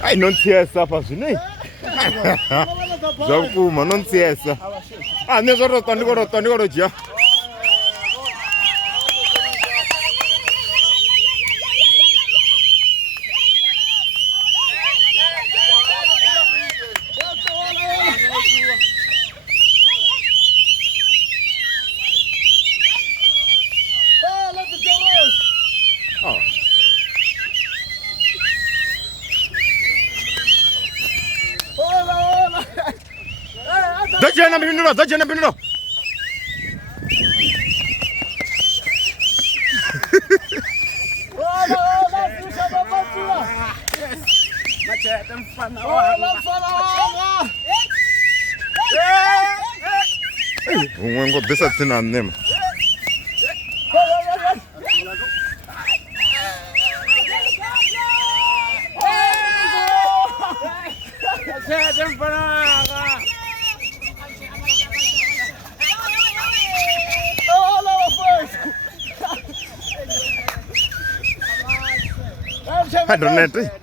Ai, non si è sapato, né? Zakuma, non si è. Ah, ne sono rotto, già. Dajana binuro. Ungo desa tinannem. I don't know.